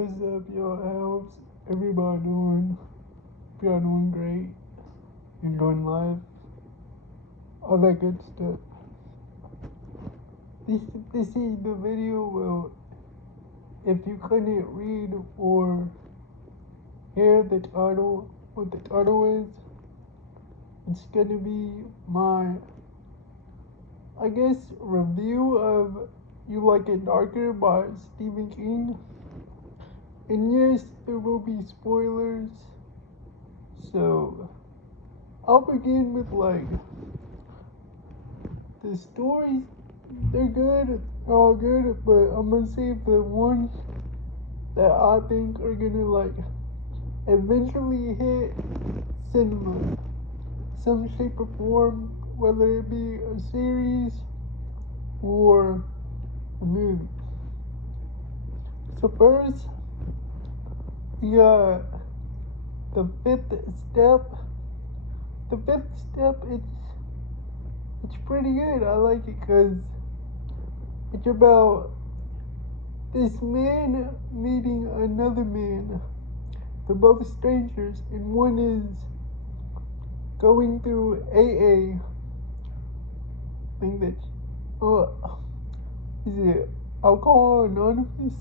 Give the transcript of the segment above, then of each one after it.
What's up, y'all? How's everybody doing? Hope y'all doing great. Enjoying life. All that good stuff. This is the video. Well, if you couldn't read or hear the title, what the title is, it's gonna be my, I guess, review of You Like It Darker by Stephen King. And yes, there will be spoilers. So, I'll begin with the stories. They're good, they're all good, but I'm gonna save the ones that I think are gonna eventually hit cinema, some shape or form, whether it be a series or a movie. So first, we got The Fifth Step. The Fifth Step, it's pretty good. I like it because it's about this man meeting another man. They're both strangers, and one is going through AA. I think that's, is it Alcohol Anonymous?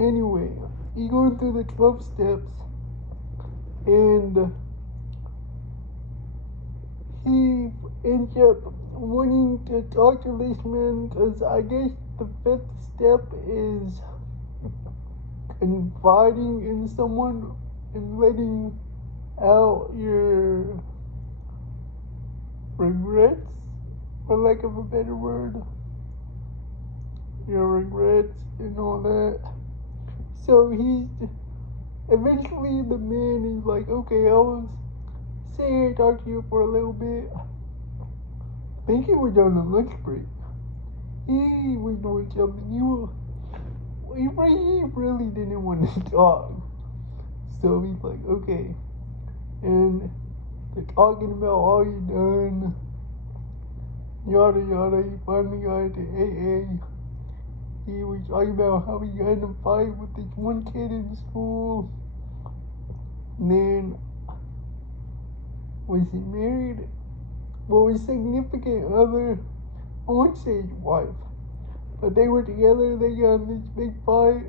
Anyway, he's going through the 12 steps, and he ends up wanting to talk to this man because I guess the fifth step is confiding in someone and letting out your regrets, for lack of a better word, your regrets and all that. So eventually the man is like, okay, I'll sit here and talk to you for a little bit. I think he was on a lunch break. He was doing something. He really didn't want to talk. So he's like, okay. And they're talking about all you done. Yada yada. He finally got to AA. He was talking about how he got in a fight with this one kid in school. And then, was he married? Well, his significant other, I won't say his wife, but they were together. They got in this big fight.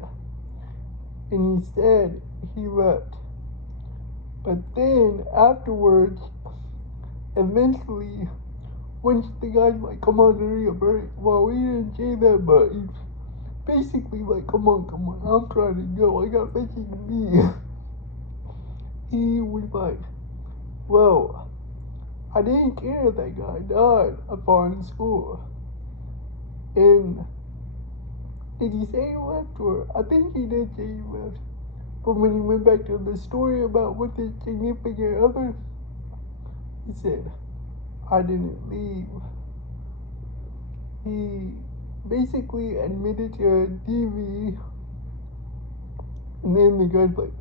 And he said he left. But then, afterwards, eventually, once the guy's like, come on, hurry up, hurry. Well, he didn't say that, but he's basically like, come on, I'm trying to go. I got nothing to be. He was like, well, I didn't care that guy died upon in school. And did he say he left? Or I think he did say he left. But when he went back to the story about with his significant other, he said, I didn't leave. He basically admitted to a DV. And then the guy's like,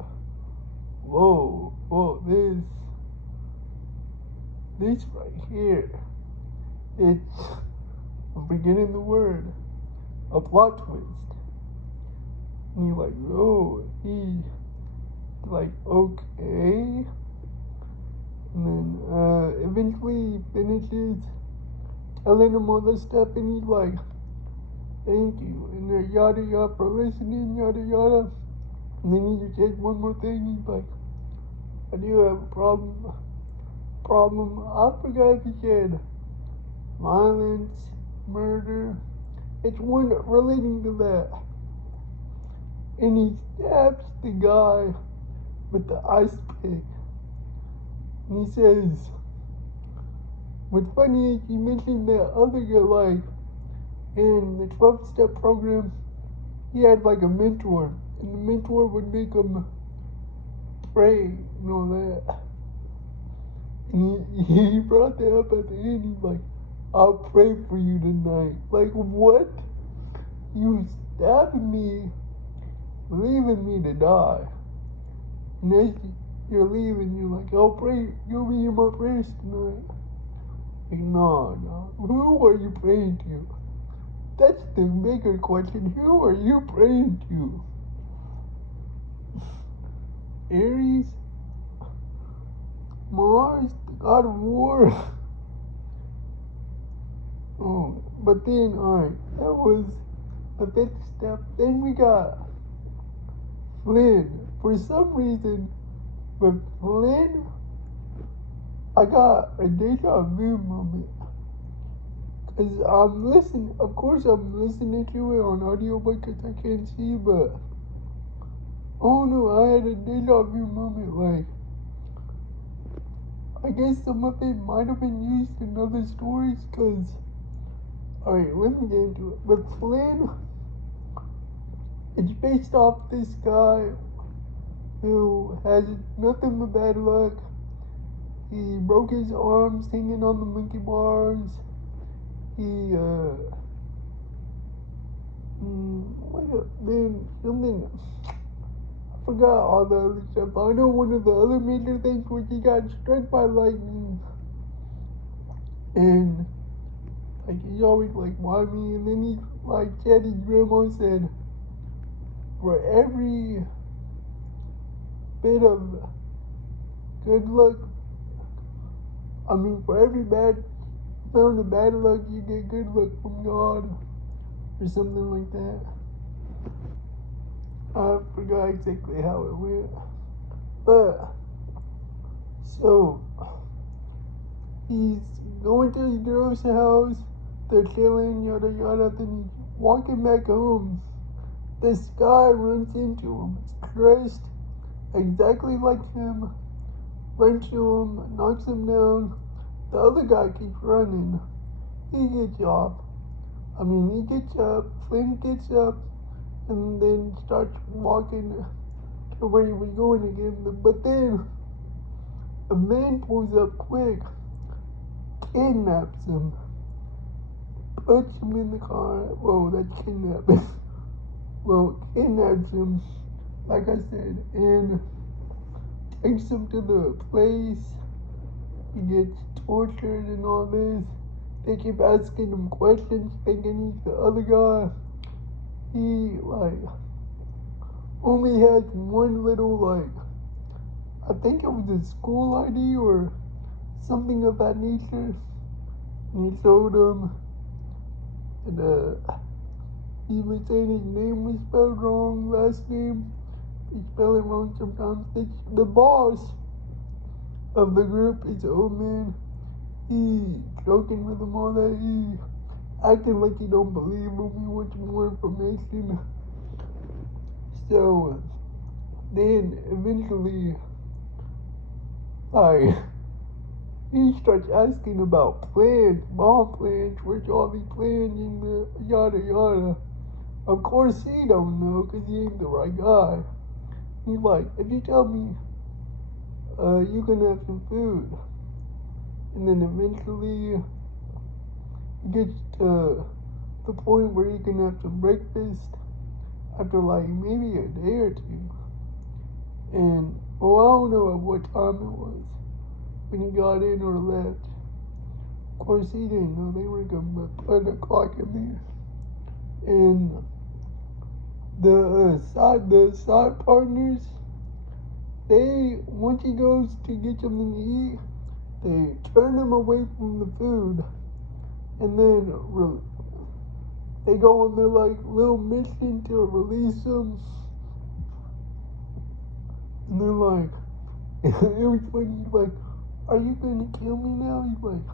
whoa, this right here, it's, I'm forgetting the word, a plot twist. And you're like, oh, he's like, okay. And then eventually he finishes telling him all this stuff, and he's like, thank you, and then yada yada for listening, yada yada. And then he just says one more thing, he's like, I do have a problem, I forgot if he said violence, murder, it's one relating to that. And he stabs the guy with the ice pick. And he says, what's funny is he mentioned that other guy, in the 12-step program, he had a mentor. And the mentor would make him pray and all that. And he brought that up at the end. He's like, I'll pray for you tonight. Like, what? You stabbed me, leaving me to die. And as you're leaving, you're like, I'll pray, you'll be in my prayers tonight. Like, no. Who are you praying to? That's the bigger question. Who are you praying to? Ares, Mars, the god of war. Oh, but then, alright, that was the fifth step. Then we got Flynn. For some reason, with Flynn, I got a deja vu moment. Cause I'm listening, of course I'm listening to it on audiobook because I can't see, but oh no, I had a deja vu moment. Like, I guess some of it might have been used in other stories. Cause, alright, let me get into it. With Flynn, it's based off this guy who has nothing but bad luck. He broke his arms hanging on the monkey bars. He, then something, I forgot all the other stuff. I know one of the other major things was he got struck by lightning. And, like, he's always like, why me? And then he, like, Chatty's grandma said, for every bit of good luck, for every bad amount of bad luck, you get good luck from God, or something like that. I forgot exactly how it went. But, so, he's going to his girl's house, they're chilling, yada yada, then he's walking back home. This guy runs into him, it's dressed exactly like him, runs to him, knocks him down. The other guy keeps running. He gets up, Flynn gets up, and then starts walking to where he was going again. But then a man pulls up quick, kidnaps him, puts him in the car. Whoa, that's kidnapping. Kidnaps him, like I said, and takes him to the place. He gets tortured and all this. They keep asking him questions, thinking he's the other guy. He, only has one little, I think it was a school ID or something of that nature. And he showed him, and, he was saying his name was spelled wrong, last name, they spell it wrong sometimes. The boss of the group is an old man. He joking with them all that, he acting like he don't believe him, he wants more information. So, then eventually, he starts asking about plans, bomb plans, where's all these plans and the yada yada. Of course he don't know, cause he ain't the right guy. He's like, if you tell me, you can have some food. And then eventually, he gets to the point where he can have some breakfast after maybe a day or two. And, I don't know at what time it was when he got in or left. Of course he didn't know, they were going to put a clock in there. And the side partners, once he goes to get something to eat, they turn him away from the food, and then they go on their little mission to release him. And they're like, it was funny, he's like, are you gonna kill me now? He's like,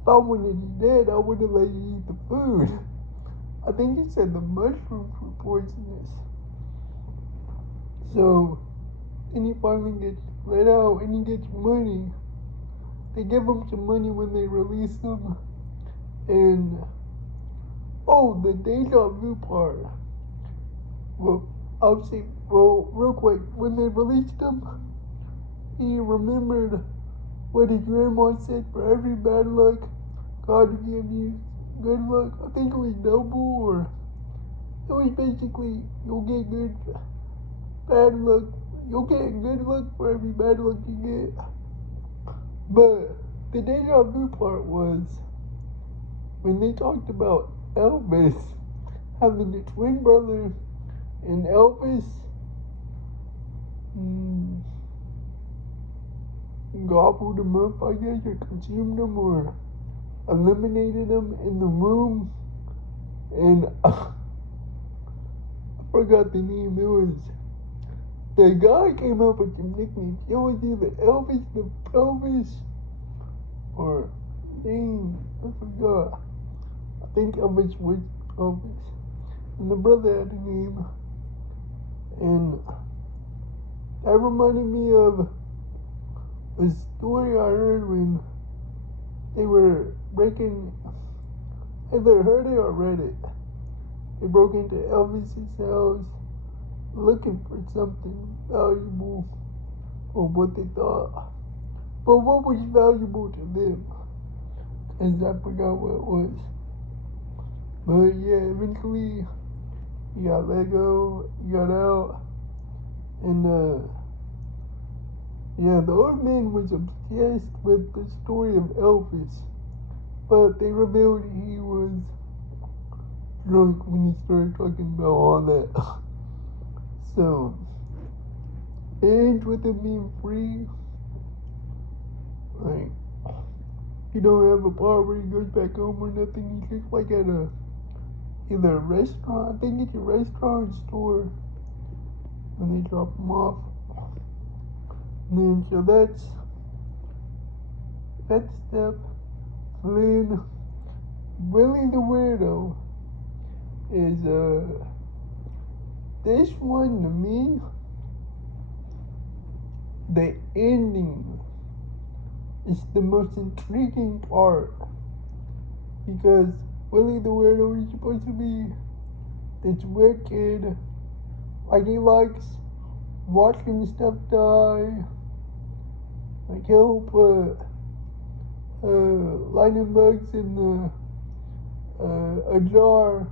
if I wanted you dead, I wouldn't let you eat the food. I think he said the mushrooms were poisonous. So, then he finally gets let out and he gets money. They give him some money when they release him. And, the deja vu part. Real quick, when they released him, he remembered what his grandma said, for every bad luck, God will give you good luck. I think it was double, or it was basically, you'll get bad luck. You'll get good luck for every bad luck you get. But the deja vu part was when they talked about Elvis having a twin brother, and Elvis, gobbled them up, I guess, or consumed them, or eliminated them in the room. And I forgot the name. It was the guy came up with some nicknames. It was either Elvis the Pelvis or dang, I forgot. I think Elvis was Elvis. And the brother had a name. And that reminded me of a story I heard when they were breaking, either heard it or read it. They broke into Elvis's house looking for something valuable, or what they thought. But what was valuable to them? Because I forgot what it was. But yeah, eventually he got let go, he got out, and yeah, the old man was obsessed with the story of Elvis, but they revealed he was drunk when he started talking about all that. So, it ends with him being free. Like, he don't have a part where he goes back home or nothing. He's just like at either a restaurant, I think it's a restaurant store, when they drop him off. And then, so that's step. Then, Willie the Weirdo is, this one to me, the ending is the most intriguing part, because Willie the Weirdo is supposed to be this weird kid, like he likes watching stuff die, like he'll put lightning bugs in a jar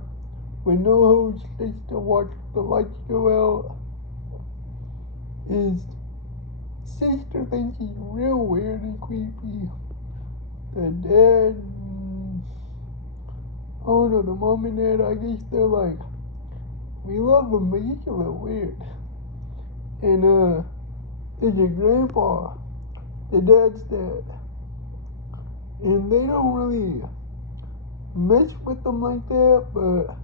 with no hose just to watch the lights go out. His sister thinks he's real weird and creepy. The dad, oh no, the mom and dad, I guess they're like, we love him, but he's a little weird. And there's your grandpa, the dad's dad. And they don't really mess with them like that, but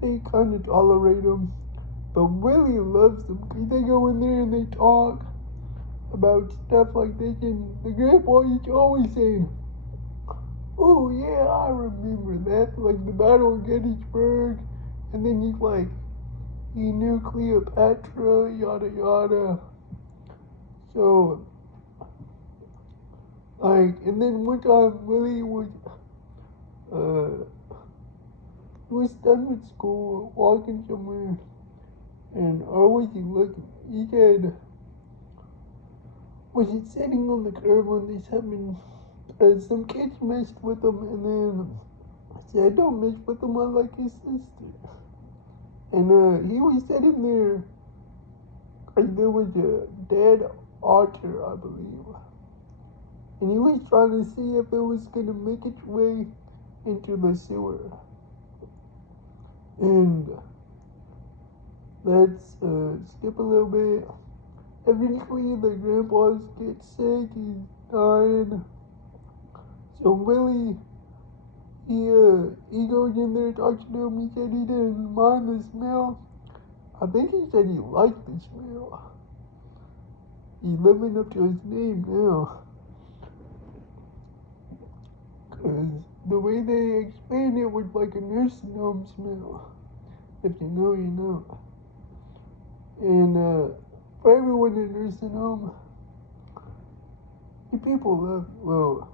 they kind of tolerate him. But Willie loves them, because they go in there and they talk about stuff like this, and the grandpa is always saying, oh yeah, I remember that, like the Battle of Gettysburg, and then he's like, he knew Cleopatra, yada yada. So, like, and then one time Willie was, he was done with school, walking somewhere, and or was he looking? He said, was he sitting on the curb when this happened? Some kids messed with him, and then I said, don't mess with him, I like his sister. And he was sitting there, like there was a dead otter, I believe. And he was trying to see if it was going to make its way into the sewer. And let's skip a little bit. Eventually, the grandpa gets sick, he's dying. So Willie, he goes in there, talks to him. He said he didn't mind the smell. I think he said he liked the smell. He's living up to his name now. Because the way they explained it was like a nursing home smell. If you know, you know. And for everyone in a nursing home, the people love you. Well,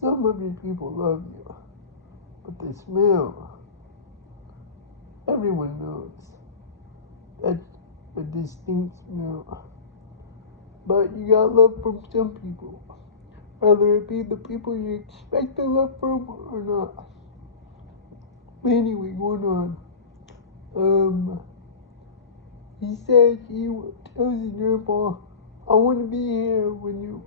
some of your people love you. But the smell, everyone knows. That's a distinct smell. But you got love from some people. Whether it be the people you expect to love from or not. But anyway, going on. He said he tells his grandpa, I want to be here when you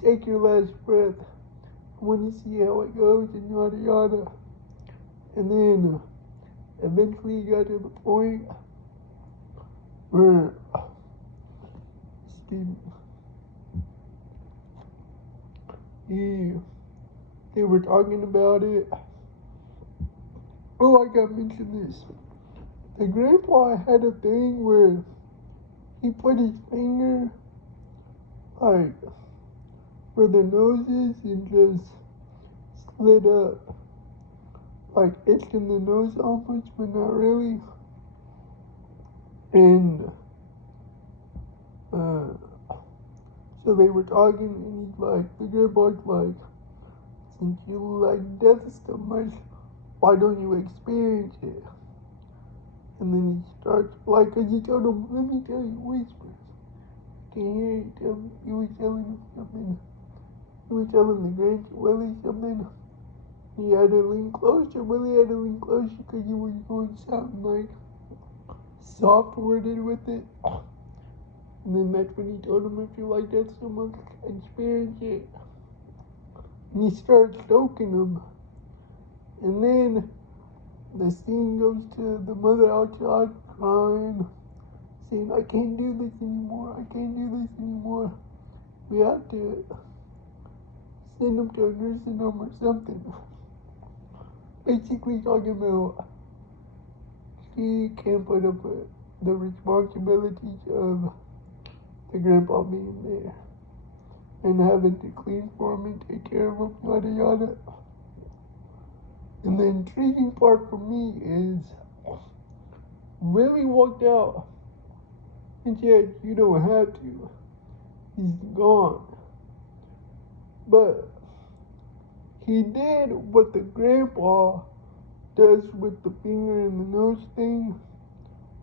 take your last breath. I want to see how it goes and yada yada. And then eventually he got to the point where they were talking about it. Oh, I gotta mention this. The grandpa had a thing where he put his finger like where the nose is and just slid up, like itching the nose almost, but not really. And so they were talking, and he's like, the grandpa's like, since you like death so much, why don't you experience it? And then he starts, like, cause he told him, let me tell you whispers. Can't hear you tell me. You was telling him something. You was telling the grand Willie something. He had to lean closer. Willie had to lean closer because he was doing something like soft worded with it. And then that's when he told him, if you like that so much, experience it. And he started stroking him. And then the scene goes to the mother outside crying, saying, I can't do this anymore. I can't do this anymore. We have to send him to a nursing home or something. Basically talking about she can't put up with the responsibilities of the grandpa being there and having to clean for him and take care of him, yada yada. And the intriguing part for me is Willie walked out and said, you don't have to. He's gone. But he did what the grandpa does with the finger and the nose thing.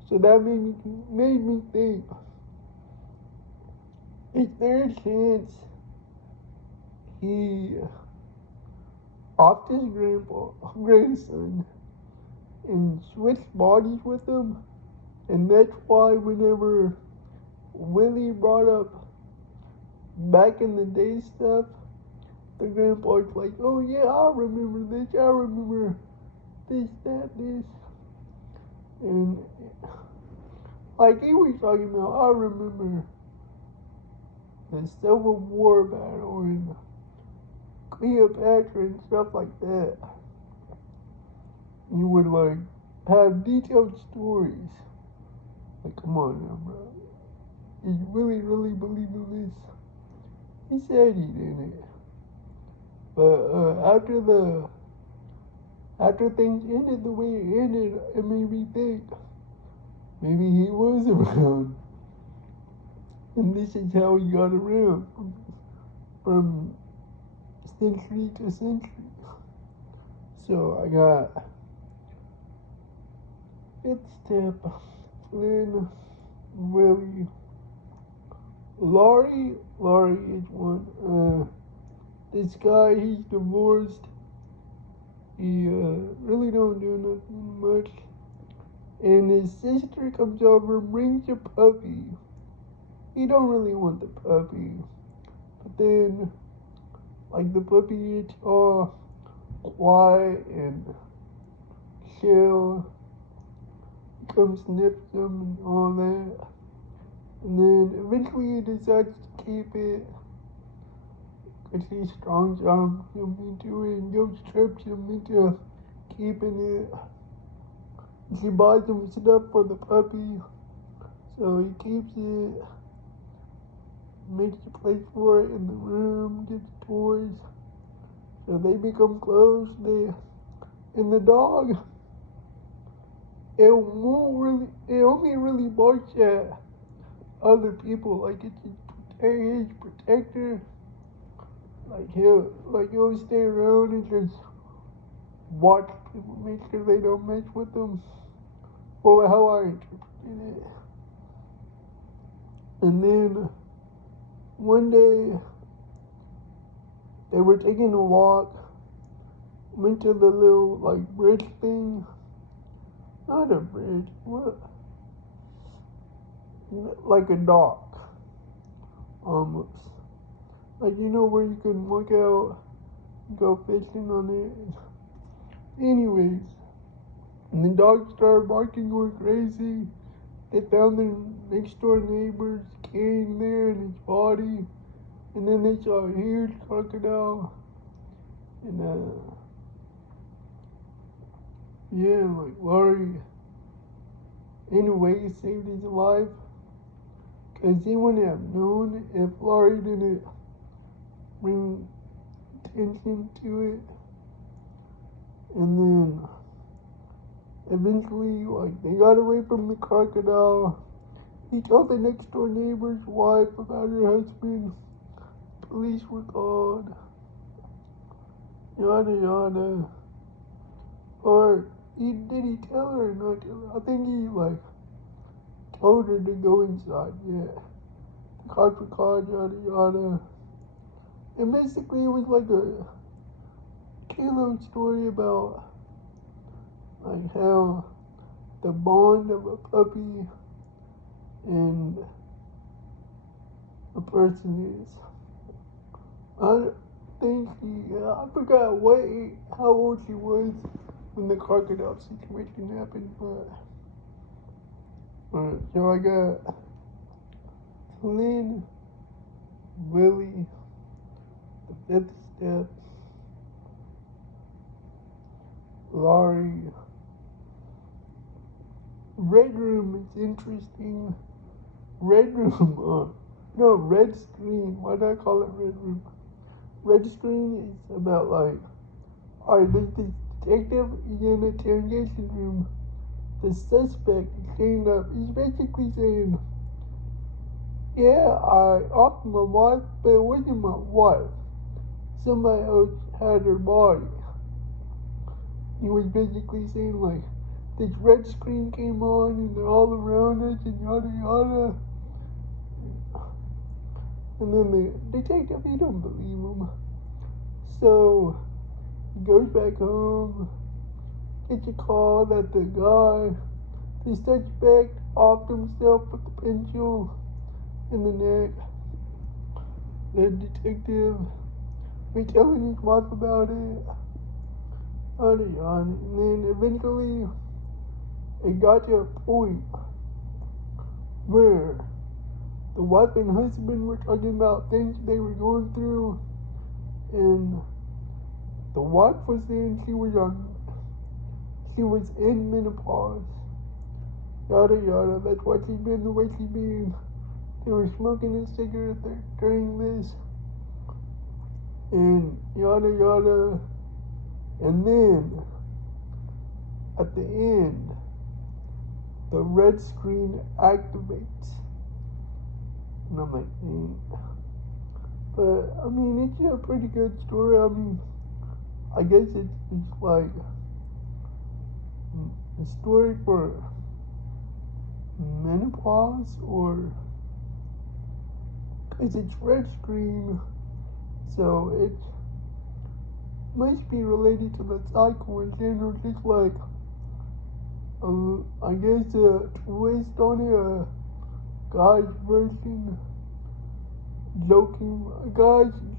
So that made me think, is there a chance he offed his grandson and switched bodies with him? And that's why whenever Willie brought up back in the day stuff, the grandpa's like, oh yeah, I remember this, I remember this, that, this. And like he was talking about, I remember the Civil War battle and Cleopatra and stuff like that. You would like have detailed stories. Like, come on now, bro. You really, really believe in this? He said he didn't. But after things ended the way it ended, it made me think maybe he was around. And this is how he got around from century to century. So I got fifth step, Flynn, Willie, Laurie is one. This guy, he's divorced. He really don't do nothing much. And his sister comes over and brings a puppy. He don't really want the puppy. But then, like, the puppy is all quiet and chill. He comes sniffs him and all that. And then eventually he decides to keep it. Because he strong arms him into it and goes trips him into keeping it. And she buys him stuff for the puppy. So he keeps it. Makes a place for it in the room, gets toys. So they become close. And the dog, it only really barks at other people. Like it's his protector. Like he'll stay around and just watch people, make sure they don't mess with them. Or how I interpreted it. And then one day they were taking a walk, went to the little like bridge thing. Not a bridge, what? Like a dock, almost. Like, you know, where you can walk out, go fishing on it. Anyways, and the dogs started barking, going crazy. They found their next door neighbor's decaying there in his body. And then they saw a huge crocodile. And, yeah, like Laurie, in a way, saved his life. Because he wouldn't have known if Laurie didn't bring attention to it. And then, eventually, like, they got away from the crocodile. He told the next door neighbor's wife about her husband. Police were called. Yada yada. Or did he tell her or not tell her? I think he like told her to go inside, yeah. The cops were called, yada yada. And basically it was like a kilo story about like how the bond of a puppy and a person is. I think I forgot how old she was when the crocodile situation happened, but so I got Lynn, Willie, The Fifth Step, Laurie. Red Room is interesting. Red Room, no, Red Screen. Why do I call it Red Room? Red Screen is about like, alright, there's this detective in an interrogation room. The suspect is standing up. He's basically saying, yeah, I offed my wife, but it wasn't my wife. Somebody else had her body. He was basically saying like, this red screen came on and they're all around us and yada yada. And then the detective, he don't believe him. So he goes back home, gets a call that the guy, the suspect, offed himself with the pencil in the neck. The detective be telling his wife about it. Yada yada. And then eventually it got to a point where the wife and husband were talking about things they were going through, and the wife was saying she was in menopause. Yada yada. That's why she's been the way she's been. They were smoking a cigarette during this, and yada yada. And then at the end, the red screen activates. And I'm like, But, I mean, it's a pretty good story. I mean, I guess it's like a story for menopause, or because it's red screen, so it must be related to the cycle in general, just like I guess a twist on it, a guy's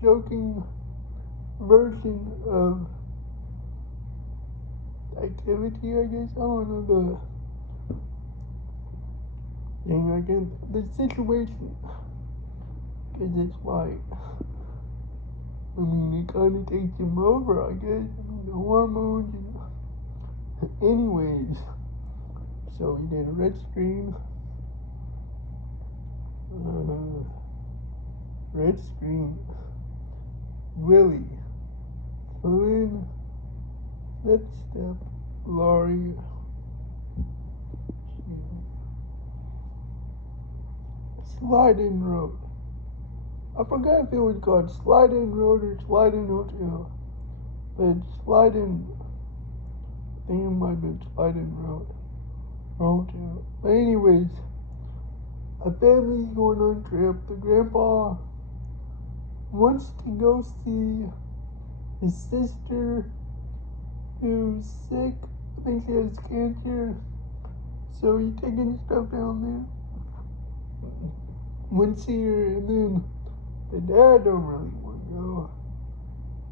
joking version of activity, I guess. I don't know the situation, because it's like, I mean, it kind of takes him over, I guess. I mean, the hormones, anyways. So he did a red screen. Red screen. Willie. Flynn. Fifth Step. Laurie. Sliding Road. I forgot if it was called Sliding Road or Sliding Hotel. But Sliding, I think it might have been Sliding Road. Hotel. But anyways, a family's going on a trip. The grandpa wants to go see his sister who's sick. I think she has cancer. So he's taking stuff down there. Went to see her, and then the dad don't really want to go.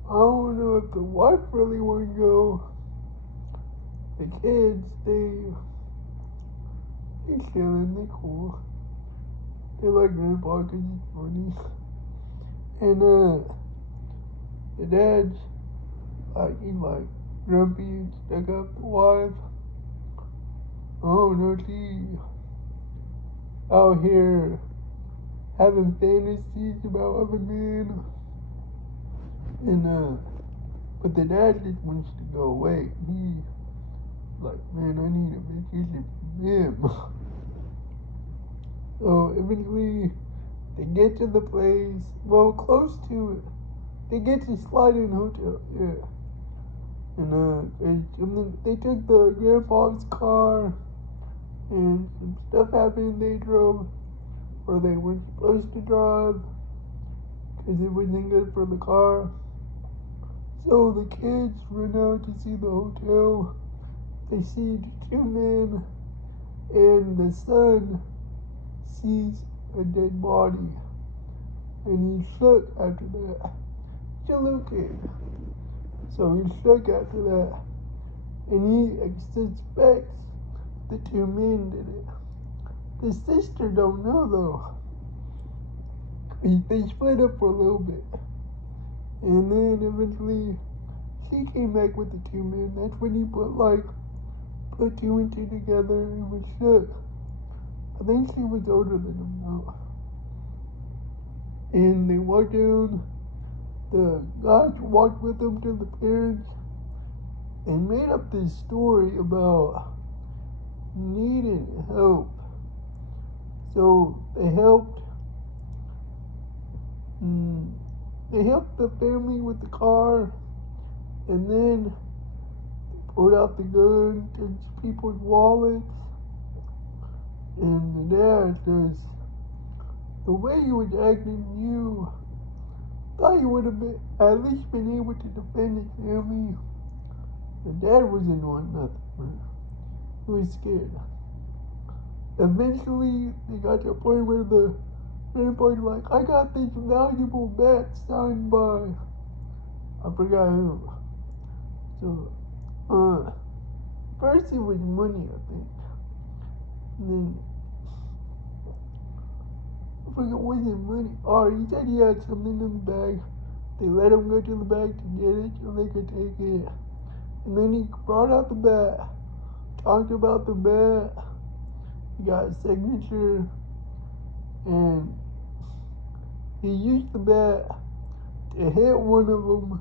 I don't know if the wife really want to go. The kids, they chilling, they cool. They like Grandpa because he's funny. And the dad's he's like grumpy and stuck up. The wife, oh no, she out here having fantasies about other men. And but the dad just wants to go away. He's like, man, I need a vacation from him. So eventually they get to the place, well, close to it. They get to Slide-In Hotel, yeah. And they took the grandpa's car, and some stuff happened. They drove where they weren't supposed to drive because it wasn't good for the car. So the kids run out to see the hotel. They see two men, and the son sees a dead body, and he's shook after that. He's a little kid, so he's shook after that, and he suspects the two men did it. The sister don't know though. They split up for a little bit, and then eventually she came back with the two men. That's when he put two and two together and was shook. I think she was older than him though. And they walked down. The guys walked with them to the parents and made up this story about needing help. So they helped the family with the car, and then pulled out the gun, took people's wallets, and the dad says, the way he was acting, you thought he would have at least been able to defend his family. The dad wasn't doing nothing. He was scared. Eventually, they got to a point where the grandpa's like, I got this valuable bat signed by, I forgot who. So, first it was money, I think. And then, I forget, it wasn't money. Or he said he had something in the bag. They let him go to the bag to get it so they could take it. And then he brought out the bat, talked about the bat, he got a signature, and he used the bat to hit one of them.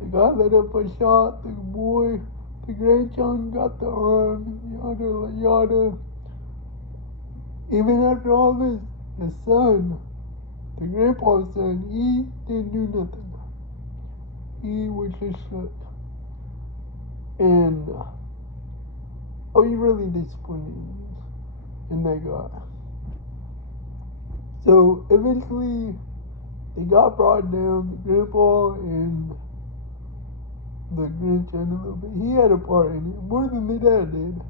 The guy let up a shot, the grandson got the arm, yada yada. Even after all this, the son, the grandpa's son, he didn't do nothing. He was just shook. And I was really disappointed in that guy. So eventually, they got brought down, the grandpa and the grandson a little bit. He had a part in it, more than the dad did.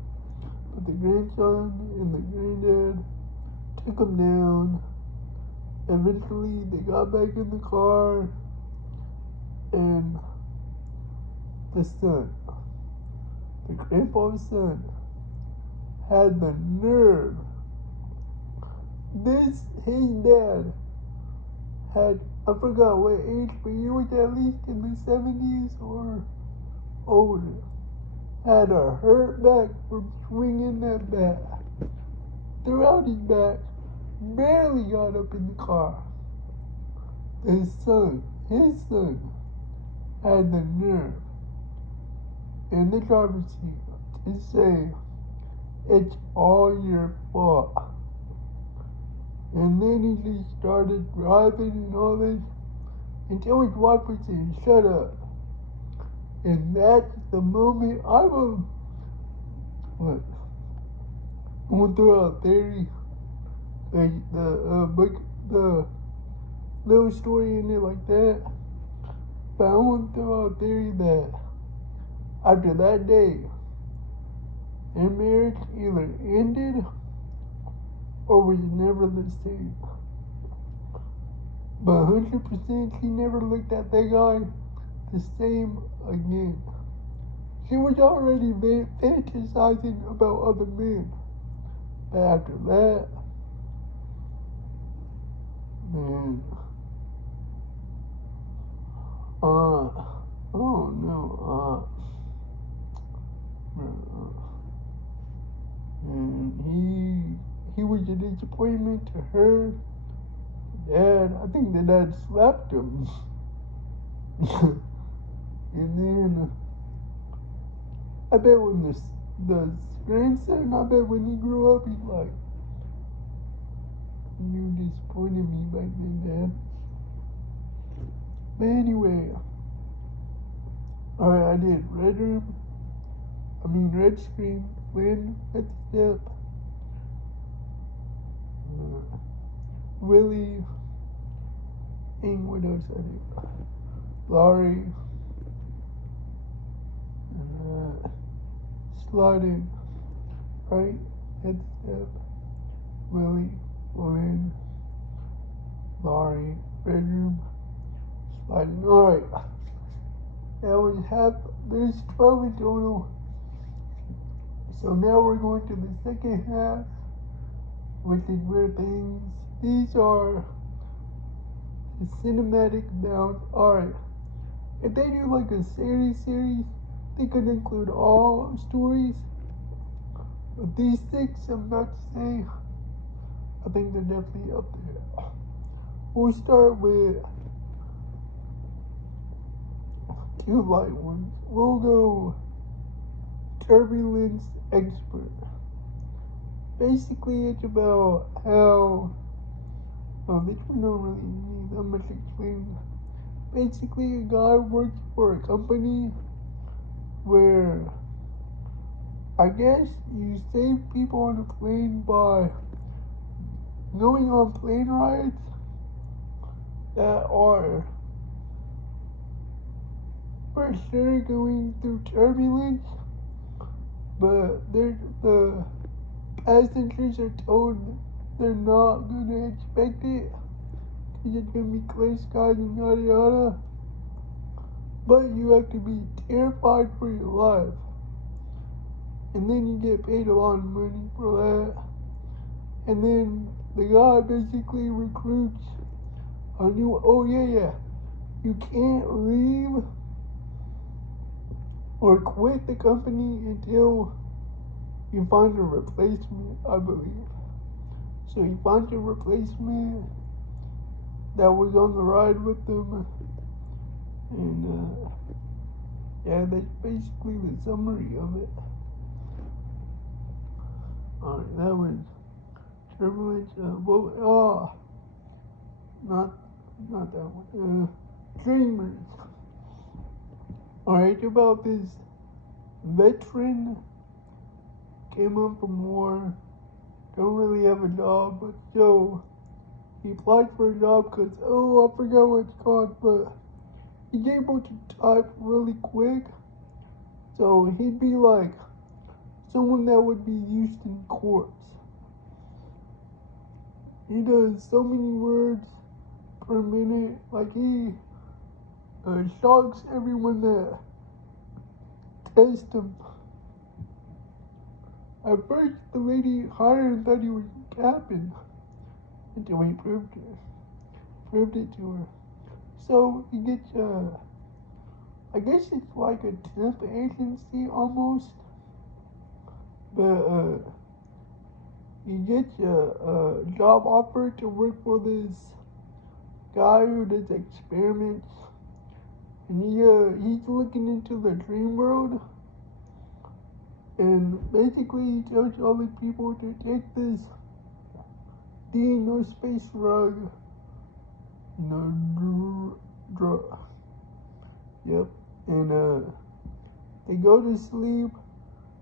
But the grandson and the granddad took him down. Eventually, they got back in the car, and the son, the grandpa's son, had the nerve. His dad had, I forgot what age, but he was at least in the 70s or older. Had a hurt back from swinging that bat. Threw out his back, barely got up in the car. His son, had the nerve in the driver's seat to say, it's all your fault. And then he just started driving and all this until his wife was saying, shut up. And that's the moment I'm gonna throw out theory, like the book, the little story in it like that. But I want to throw out theory that after that day, their marriage either ended or was never the same. But 100% she never looked at that guy the same again. She was already fantasizing about other men. But after that, And oh no, and he was a disappointment to her dad. I think the dad slapped him. And then I bet when the grandson, I bet when he grew up, he's like, you disappointed me back then, Dad. But anyway, alright, I did Red Screen, Flynn at the step, Willie, and what else I did? Laurie, and sliding, right at the step, Willie, Flynn, Laurie, bedroom, sliding. Alright, that was there's 12 in total. So now we're going to the second half, which is where these are the cinematic bounds. Alright, if they do like a series, they could include all stories. But these 6 I'm about to say, I think they're definitely up there. We'll start with 2 light ones. We'll go Turbulence Expert. Basically, it's about how, this one don't really need that much explaining. Basically, a guy works for a company where, I guess, you save people on a plane by going on plane rides that are for sure going through turbulence, but the passengers are told they're not gonna expect it because it's gonna be clear skies and yada yada. But you have to be terrified for your life, and then you get paid a lot of money for that. And then the guy basically recruits a new. Oh yeah, you can't leave or quit the company until you find a replacement, I believe. So he finds a replacement that was on the ride with them, and yeah, that's basically the summary of it. Alright, that was Turbulence. Not that one. Dreamers. Alright, about this veteran came home from war, don't really have a job, but so he applied for a job because, I forgot what it's called, but he's able to type really quick, so he'd be like someone that would be used in courts. He does so many words per minute, like he shocks everyone that tests him. At first, the lady hired him thought he was capping until he proved it to her. So he gets I guess it's like a temp agency almost, but he gets a job offer to work for this guy who does experiments, and he's looking into the dream world. And basically, he tells all the people to take this no space drug. Drug. Yep. And they go to sleep.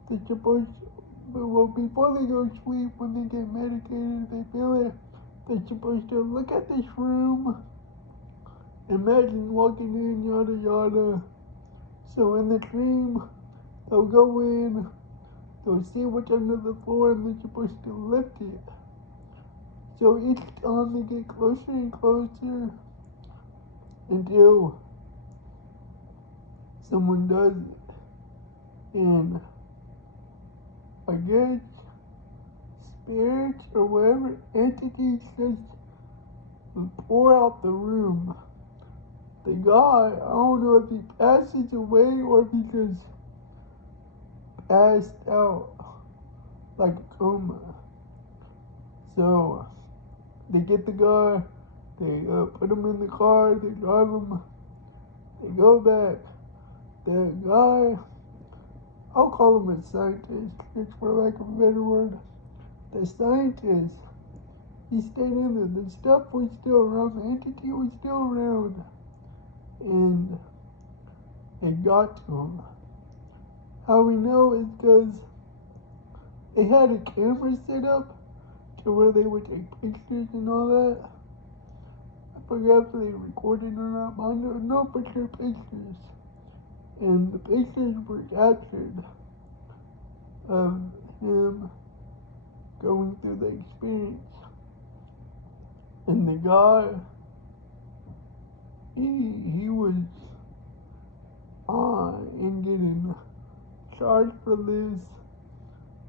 They're supposed before they go to sleep, when they get medicated, they feel it. They're supposed to look at this room, imagine walking in, yada yada. So in the dream, they'll go in, they'll see what's under the floor, and they're supposed to lift it. So each time they get closer and closer until someone does it. And I guess spirits or whatever entities just pour out the room. The guy, I don't know if he passes away or if he just passed out like a coma. So they get the guy, they put him in the car, they drive him, they go back. The guy, I'll call him a scientist, for lack of a better word. The scientist, he stayed in there. The stuff was still around, the entity was still around. And it got to him. How we know is because they had a camera set up to where they would take pictures and all that. I forgot if they recorded or not, but I know for sure pictures. And the pictures were captured of him going through the experience. And the guy, he was and getting charged for this.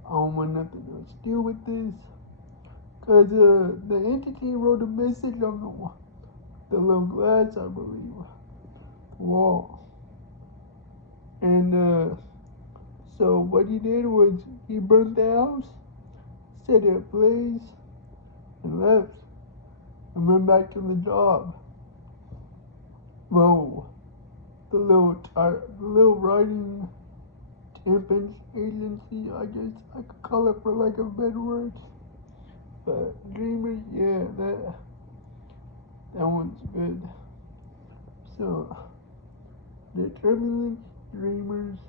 I don't want nothing to do with this. Because the entity wrote a message on the little glass, I believe, wall. And so what he did was he burnt the house, set it ablaze, and left, and went back to the job. Well, the little writing temp agency, I guess I could call it for lack of better words. But Dreamers, yeah, that one's good. So, the Turbulent Dreamers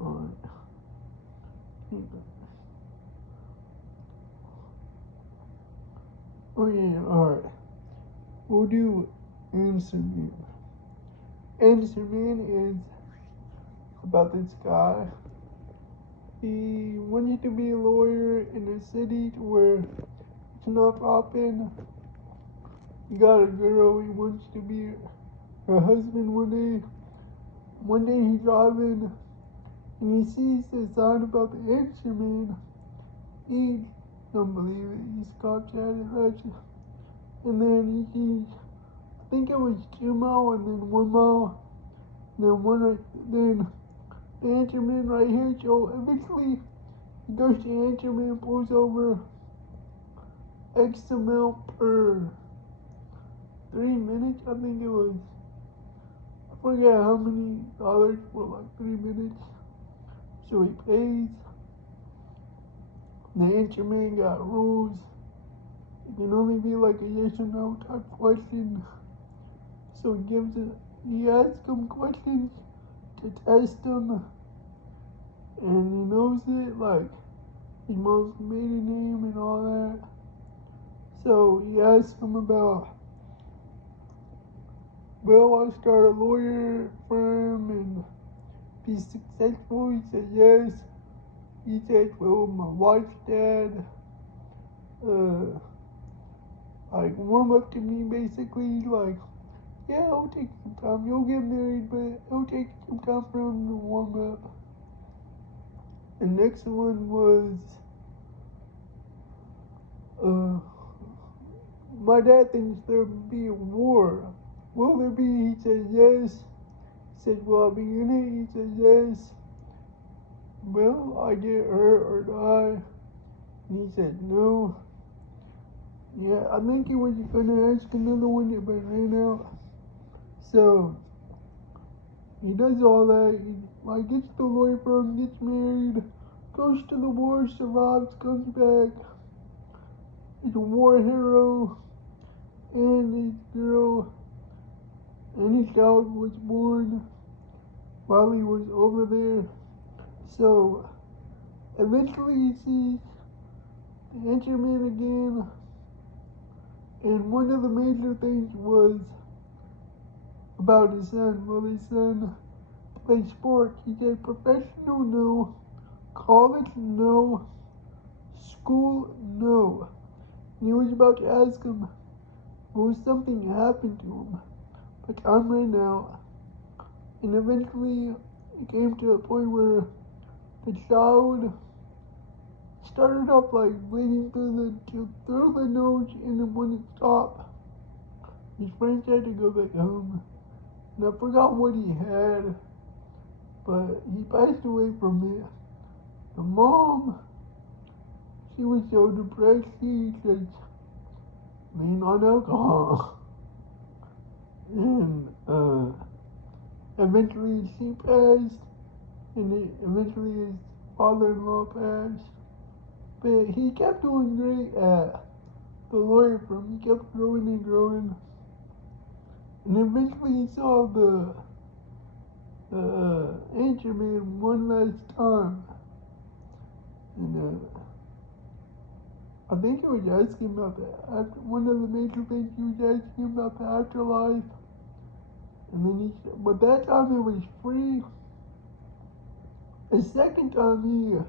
on. Oh yeah, alright. We'll do Answer Man. Answer Man is about this guy. He wanted to be a lawyer in a city where it's not popping. He got a girl, he wants to be her husband one day. One day he's driving and he sees the sign about the Answer Man. He don't believe it. He stopped at it, and then he sees, I think it was 2 miles and then 1 mile, and then the Answer Man right here. So eventually he goes to Answer Man, pulls over X amount per 3 minutes, I think it was. I forget how many dollars for like 3 minutes. So he pays. The Answer Man got rules. It can only be like a yes or no type question. So he asks him questions to test him. And he knows it, like his mom's maiden name and all that. So he asks him about, will I start a lawyer firm and be successful? He said yes. He said, well, my wife's dad, like, warm up to me, basically, like, yeah, it'll take some time. You'll get married, but it'll take some time for him to warm up. The next one was, my dad thinks there'll be a war. Will there be? He said yes. He said, will I be in it? He said yes. Will I get hurt or die? And he said no. Yeah, I think he was gonna ask another one, but ran out. So he does all that. He gets the lawyer firm, gets married, goes to the war, survives, comes back. He's a war hero, and his girl and his child was born while he was over there. So eventually he sees the Answer Man again, and one of the major things was about his son. Well, his son plays sports. He said professional, no. College, no. School, no. And he was about to ask him, will something happen to him? But time ran out. And eventually it came to a point where the child started up like bleeding through the nose, and then when it stopped, his friends had to go back home. And I forgot what he had, but he passed away from it. The mom, she was so depressed, she said, lean on alcohol. And eventually she passed, and eventually his father-in-law passed. But he kept doing great at the lawyer firm. He kept growing and growing. And eventually he saw the answer man one last time. And I think he was asking about one of the major things he was asking about the afterlife. And then but that time it was free. The second time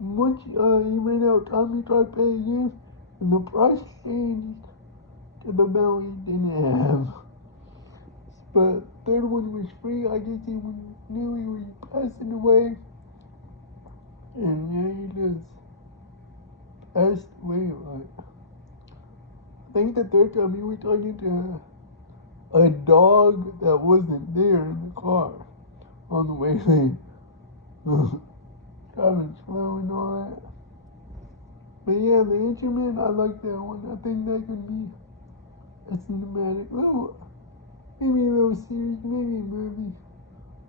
once he ran out of time, he tried paying again, and the price changed to the amount he didn't have. But third one was free. I guess he knew he was passing away, and yeah, he just passed away. Like, I think the third time he was talking to a dog that wasn't there in the car on the way there. Driving slow and all that. But yeah, the Answer Man, I like that one. I think that could be a cinematic, maybe a little series, maybe a movie.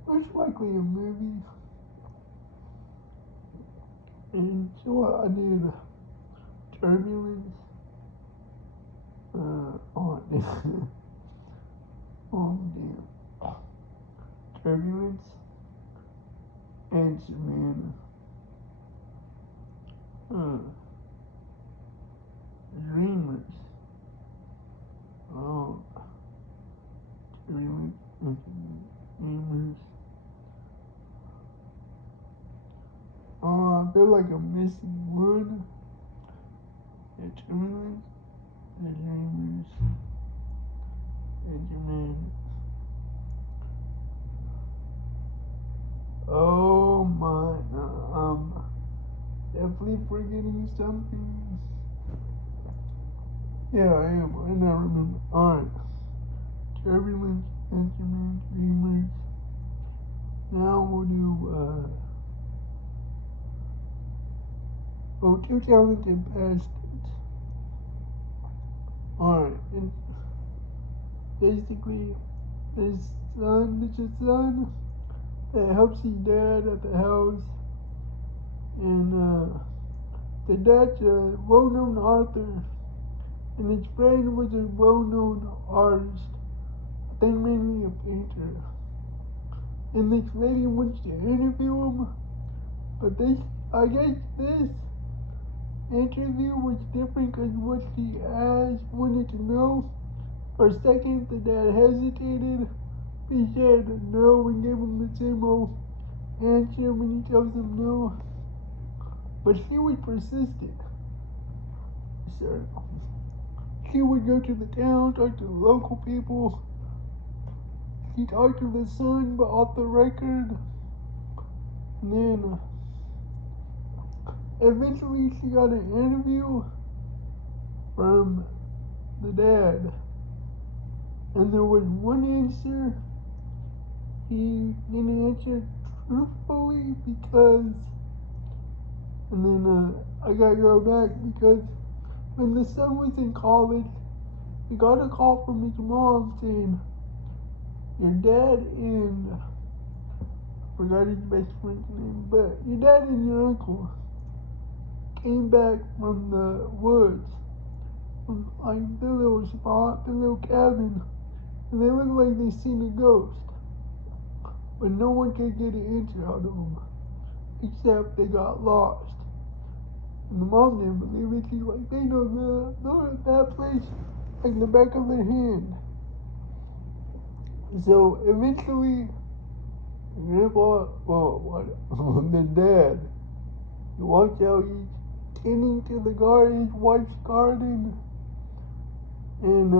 Most likely a movie. And so I did Turbulence Turbulence, Answer Man. Dreamers. Oh, Dreamers. Oh, I feel like I'm missing one. The Dreamers, the Dreamers, and Man. Oh my, I'm definitely forgetting something. Yeah, I am. I now remember. Alright. Turbulence, Instruments, Dreamers. Now we'll do, Two Talented Bastards. Alright, and basically, there's a son that helps his dad at the house, and, the dad's a well-known author, and his friend was a well-known artist, I think mainly a painter. And this lady wants to interview him, but I guess this interview was different because what she wanted to know. For a second, the dad hesitated. He said no and gave him the same old answer when he tells him no. But she was persistent. So she would go to the town, talk to the local people. She talked to the son, but off the record. And then eventually she got an interview from the dad. And there was one answer he didn't answer truthfully because, and then I gotta go back because when the son was in college, he got a call from his mom saying, your dad and, I forgot his best friend's name, but your dad and your uncle came back from the woods, from like the little spot, the little cabin, and they looked like they seen a ghost. But no one could get an answer out of them, except they got lost. And the mom didn't believe it. She's like, they know that place like the back of their hand. So eventually, Grandpa, the dad, he walks out, he's tending to the garden, his wife's garden, and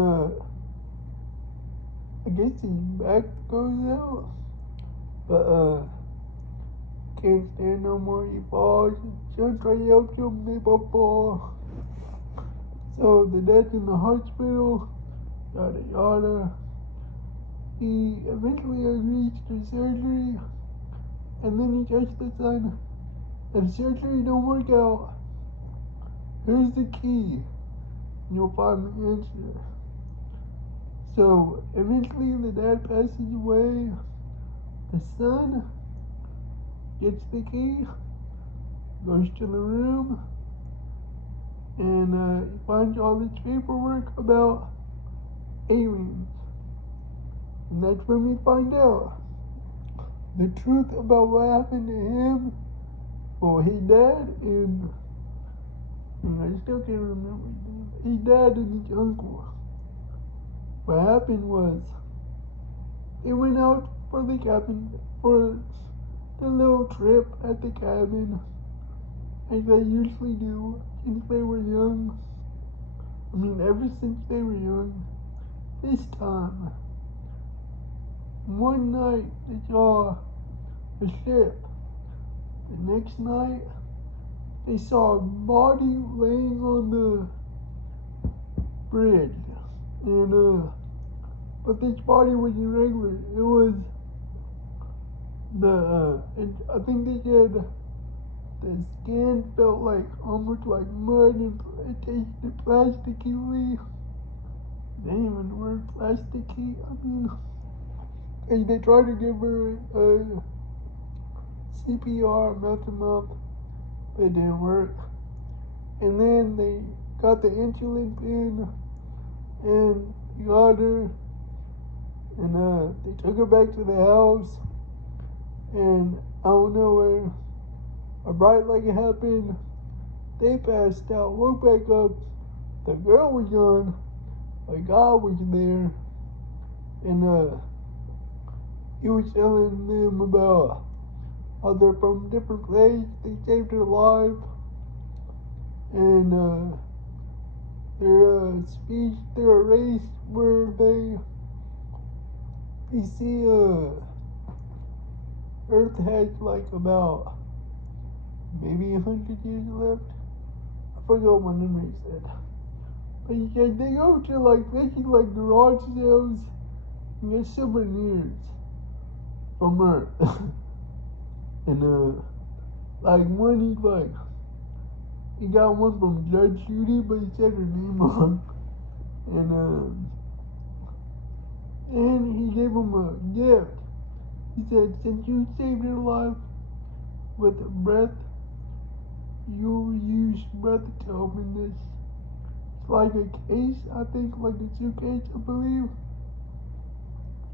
I guess his back goes out. But can't stand no more. He falls. Sean tries to help him. They both fall. So the dad's in the hospital. Yada yada. He eventually agrees to surgery. And then he tells the son, if surgery don't work out, here's the key. And you'll find the answer. So eventually the dad passes away. The son gets the key, goes to the room, and he finds all this paperwork about aliens. And that's when we find out the truth about what happened to him, well, his dad, and I still can't remember his dad and his uncle. What happened was, they went out for the cabin, for the little trip at the cabin, as they usually do since they were young. I mean, ever since they were young. This time, one night they saw a ship. The next night, they saw a body laying on the bridge. And, but this body was irregular. It was I think they said the skin felt like, almost like mud, and it tasted plasticky. Damn, the word plasticky, I mean, and they tried to give her a CPR, mouth to mouth, but it didn't work. And then they got the insulin pen and got her, and they took her back to the house, and I don't know where a bright light happened. They passed out, woke back up, the girl was gone, a guy was there, and he was telling them about how they're from different places. They saved her life, and their race where they see Earth has like about maybe 100 years left. I forgot what number he said. But he said they go to like places like garage sales and get souvenirs from Earth. And like one he got one from Judge Judy, but he said her name wrong. And he gave him a gift. He said, since you saved your life with breath, you'll use breath to open this. It's like a case, I think, like a suitcase, I believe.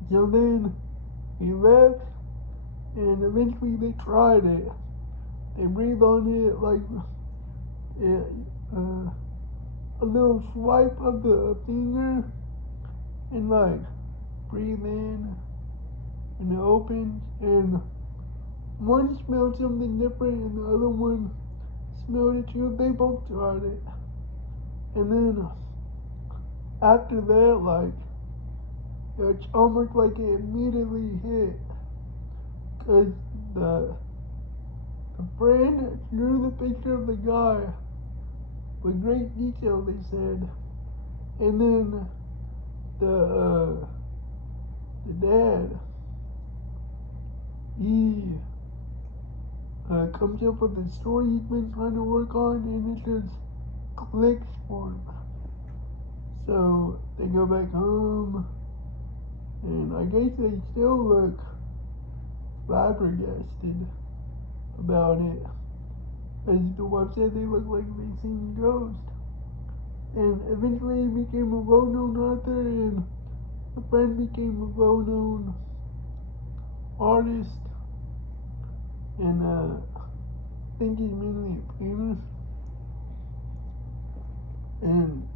So then he left, and eventually they tried it. They breathed on it like a little swipe of the finger, and like breathe in, and it opens, and one smelled something different and the other one smelled it too. They both tried it. And then after that, like, it's almost like it immediately hit. Cause the friend drew the picture of the guy with great detail, they said. And then the dad, he comes up with a story he's been trying to work on, and it just clicks for him. So they go back home, and I guess they still look flabbergasted about it. As the wife said, they look like they seen a ghost. And eventually he became a well-known author, and a friend became a well-known artist. And I think he's mainly a painter. And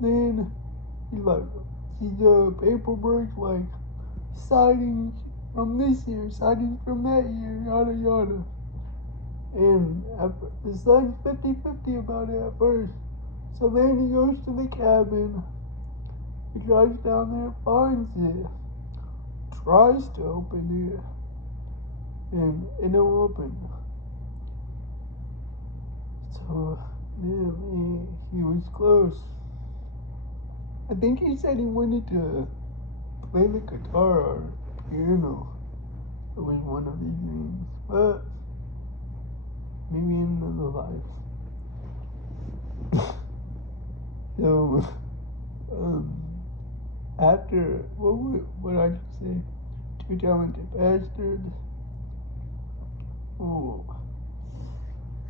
then he like sees paperwork like sightings from this year, sightings from that year, yada yada. And the son's 50-50 about it at first. So then he goes to the cabin, he drives down there, finds it, tries to open it, and it don't open. So, yeah, he was close. I think he said he wanted to play the guitar or piano. It was one of these dreams, but maybe in another life. So, um, after what I should say, Two Talented Bastards. Oh,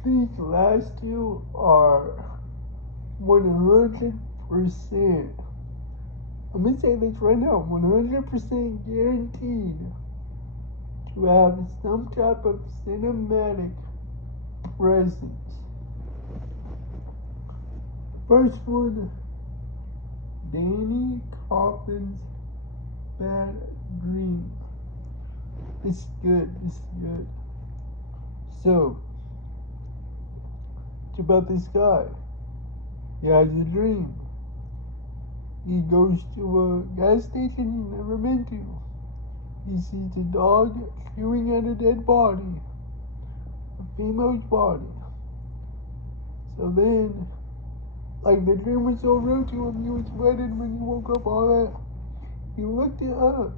these last two are 100%. I'm gonna say this right now, 100% guaranteed to have some type of cinematic presence. First one, Danny Kaufman's Bad Dream. This is good. So, it's about this guy. He has a dream. He goes to a gas station he's never been to. He sees a dog chewing at a dead body, a female's body. So then, like the dream was so real to him, he was sweating when he woke up, all that. He looked it up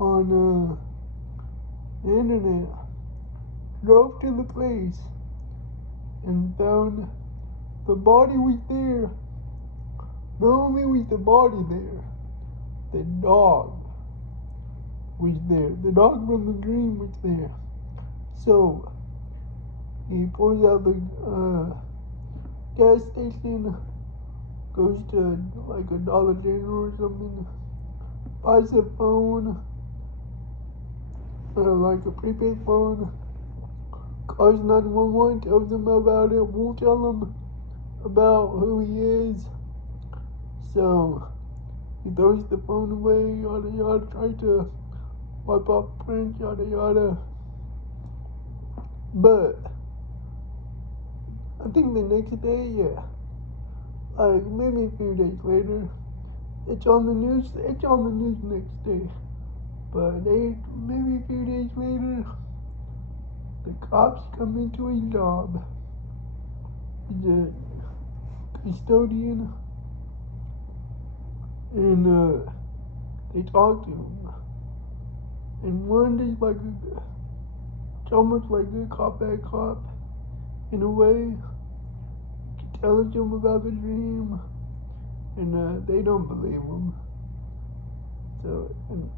on the internet, drove to the place, and found the body was there. Not only was the body there, the dog was there. The dog from the dream was there. So, he pulls out the gas station, goes to like a Dollar General or something, buys a phone, like a prepaid phone, calls 911, tells them about it, won't tell them about who he is. So, he throws the phone away, yada yada, tries to wipe off prints, yada yada. But, I think the next day, like maybe a few days later, it's on the news next day. But maybe a few days later, the cops come into his job. He's a custodian, and they talk to him. And one is like it's almost like good cop, bad cop, in a way. Telling them about the dream, and they don't believe him. So, and,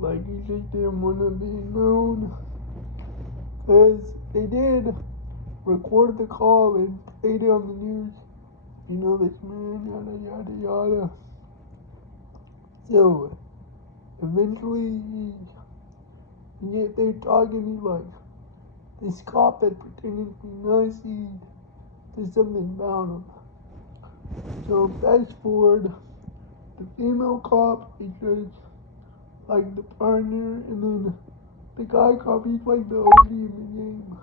like he just didn't want to be known, because they did record the call and played it on the news. You know this man, yada yada yada. So, eventually, they're talking. He's like, this cop that pretended to be nice, there's something about him. So fast forward, the female cop is just like the partner, and then the guy cop, he's like the OG in the game.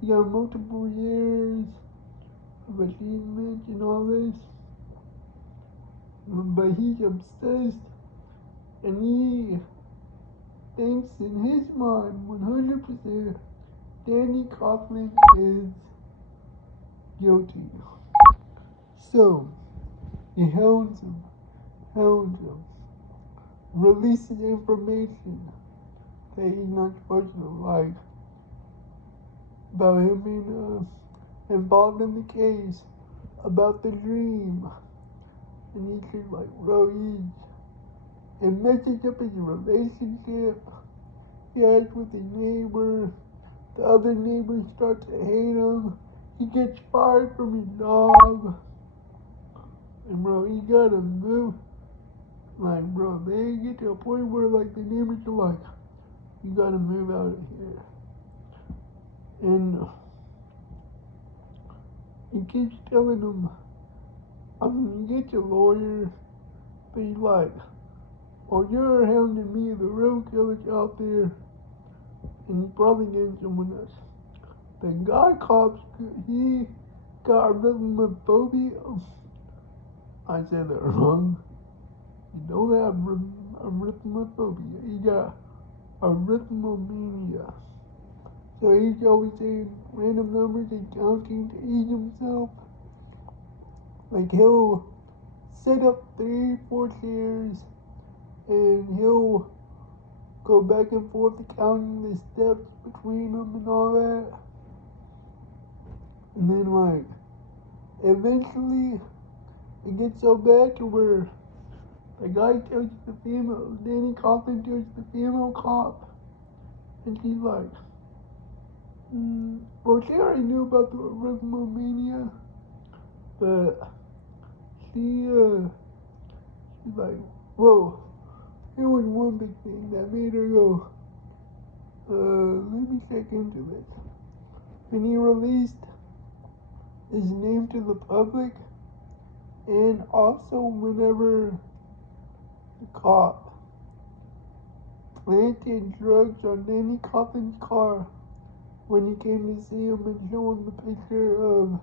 He got multiple years of achievement and all this, but he's obsessed, and he thinks in his mind 100% Danny Kaufman is guilty. So he hounds him, releases information that he's not supposed to, like about him being involved in the case, about the dream, and he's just like, bro, it messes up his relationship he has with his neighbor. The other neighbors start to hate him. He gets fired from his job. And bro, he gotta move. Like, bro, they get to a point where like the neighbors are like, you gotta move out of here. And he keeps telling them, I'm gonna get you a lawyer. But he's like, oh, you're hounding me, the real killer's out there. And he's probably getting someone else. The guy cops, he got arithmophobia. I said that wrong. You don't have arithmophobia. He got arithmomania. So he's always saying random numbers and counting to ease himself. Like he'll set up 3, 4 chairs and he'll go back and forth counting the steps between them and all that. And then like eventually it gets so bad to where the guy tells the female, Danny Kaufman tells the female cop, and she's like, well, she already knew about the arithmomania, but she's like, whoa, there was one big thing that made her go, let me check into this. When he released his name to the public, and also whenever the cop planted drugs on Danny Kaufman's car when he came to see him and show him the picture of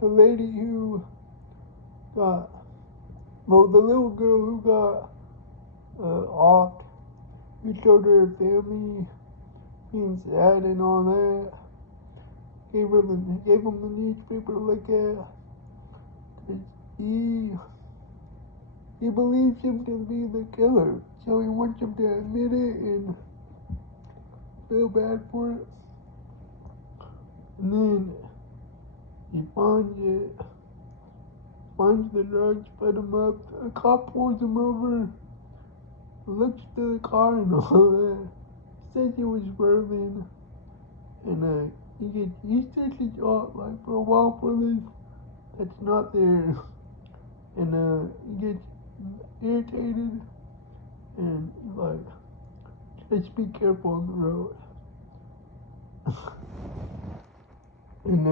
the lady who got, well, the little girl who got offed, who showed her family being sad and all that, gave him the newspaper to look at, 'cause he believes him to be the killer, so he wants him to admit it and feel bad for it. And then he finds the drugs, put him up, a cop pulls him over, looks to the car and all that, says he was Berlin, and he says he thought like for a while for this that's not there, and he gets irritated and like, just be careful on the road. And it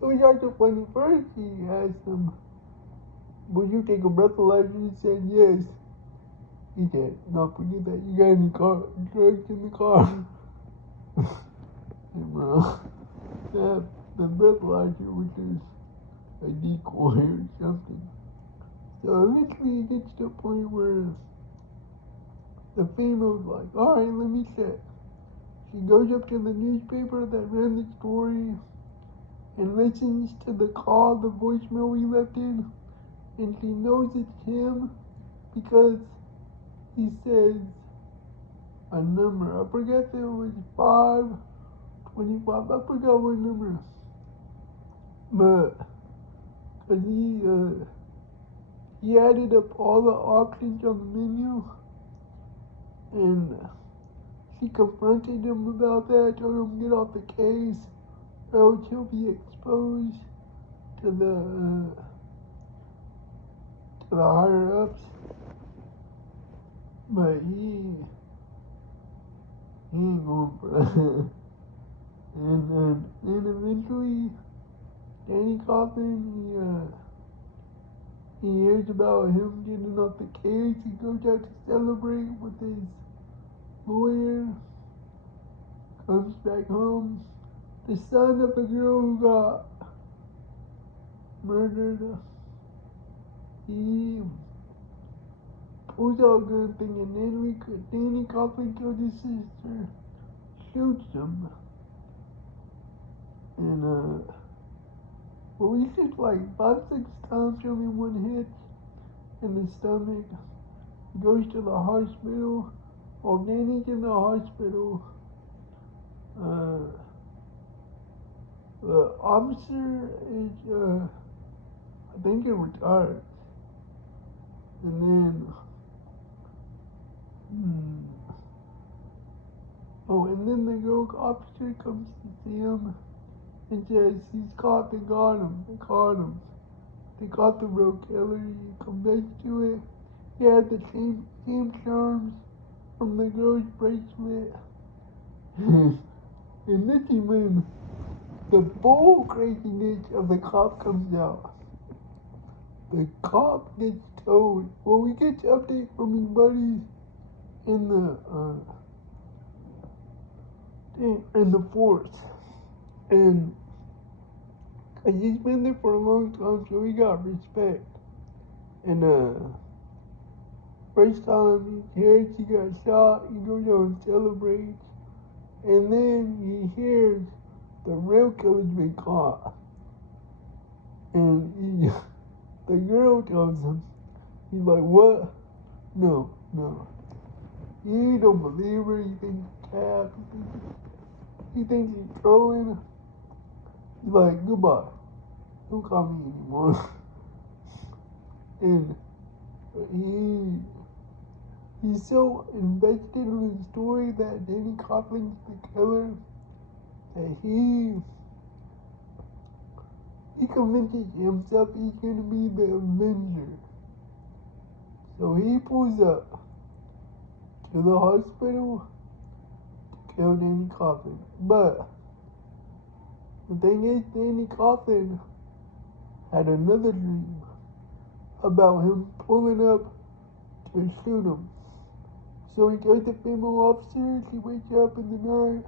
was also funny. First he asked him, would you take a breathalyzer? He said yes. He said, no, forget that, you got any drugs in the car? And bro, the breathalyzer was just a decoy or something. So eventually it gets to a point where the female's like, alright, let me check. She goes up to the newspaper that ran the story and listens to the call, the voicemail we left in, and she knows it's him because he says a number. I forget if it was 525. I forgot what number. But cause he added up all the options on the menu, and she confronted him about that, told him to get off the case, or else he'll be exposed to the higher ups. But he ain't going for that. And eventually, Danny Kaufman, he hears about him getting off the case. He goes out to celebrate with his lawyer, comes back home. The son of the girl who got murdered, he pulls out a gun thinking Danny Kaufman killed his sister, shoots him, and well, he shoots like 5, 6 times, only one hit in the stomach. He goes to the hospital. While Danny's in the hospital, the officer is, I think he retired. And then, and then the girl officer comes to see him and says, he's caught, they caught him. They caught the real killer. He comes back to it. He had the same charms from the girl's bracelet. And this is when the full craziness of the cop comes out. The cop gets towed. Well, we get the update from his buddies in the force. And he's been there for a long time, so he got respect. And First time he hears he got shot, he goes out and celebrates. And then he hears the real killer's been caught. And the girl tells him, he's like, what? No. You don't believe her, you think it's cap, he thinks he's trolling. He's like, goodbye. Don't call me anymore. And he's so invested in the story that Danny Coughlin's the killer that he convinces himself he's gonna be the Avenger. So he pulls up to the hospital to kill Danny Coughlin. But the thing is, Danny Coughlin had another dream about him pulling up to shoot him. So he tells the female officers, he wakes up in the night,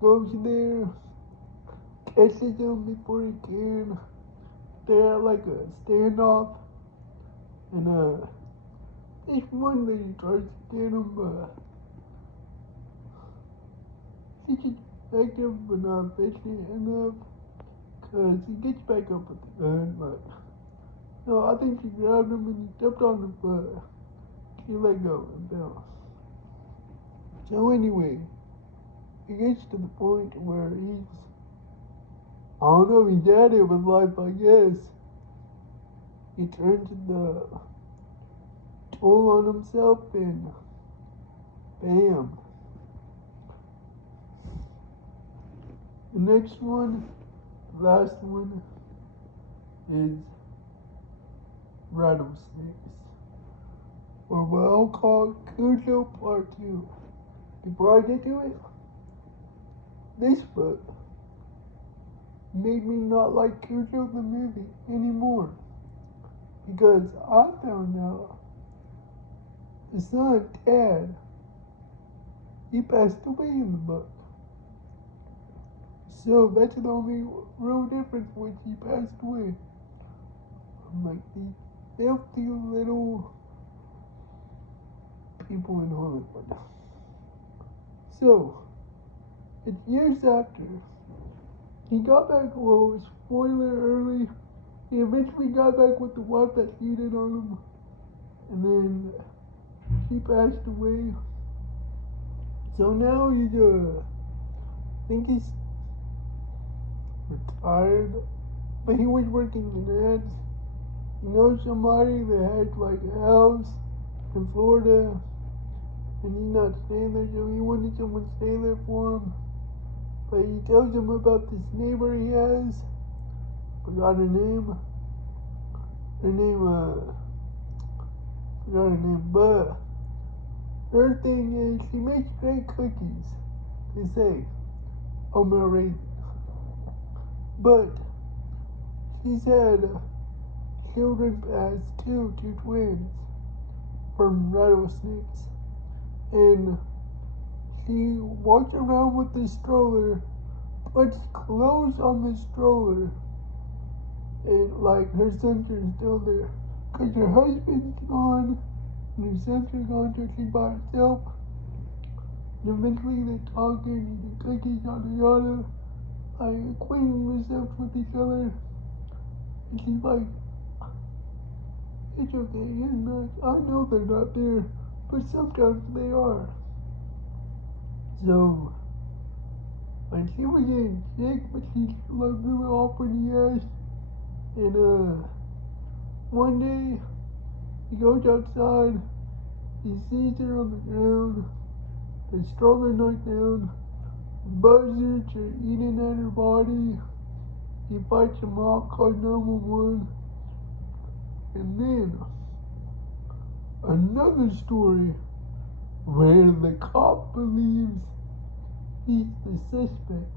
goes there, catches him before he can. They're at like a standoff. And this one lady tries to get him, but she gets effective but not efficient enough. Cause he gets back up with the gun, but no, I think she grabbed him and he stepped on her foot. She let go and fell. So anyway, he gets to the point where I don't know, he's at it with life, I guess. He turns the toll on himself and bam. The next one, the last one, is rattlesnakes, or what I'll call Cujo Part 2. Before I get to it, this book made me not like Cujo the movie anymore. Because I found out the son, Tad, he passed away in the book. So that's the only real difference when he passed away. I'm like these filthy little people in Hollywood. So, it's years after. He got back, well, spoiler early. He eventually got back with the wife that cheated on him. And then she passed away. So now he's, I think he's retired. But he was working in ads. He knows somebody that has like a house in Florida. And he's not staying there, so he wanted someone to stay there for him. But he tells him about this neighbor he has. Forgot her name. Forgot her name. But her thing is, she makes great cookies. They say, oatmeal raisin. But she's had children as two twins from rattlesnakes. And she walks around with the stroller, puts clothes on the stroller, and like her sons are still there. Cause her husband's gone, and her sons are gone, so she's by herself. And eventually they talk and eat cookies, yada yada, like acquainting themselves with each other. And she's like, it's okay, you're not, I know they're not there, but sometimes they are. So, when she was getting sick, but she loved them off when he asked. And one day, he goes outside, he sees her on the ground, the stroller knocked down, buzzards are eating at her body. He fights them off, calls 911. And then, another story where the cop believes he's the suspect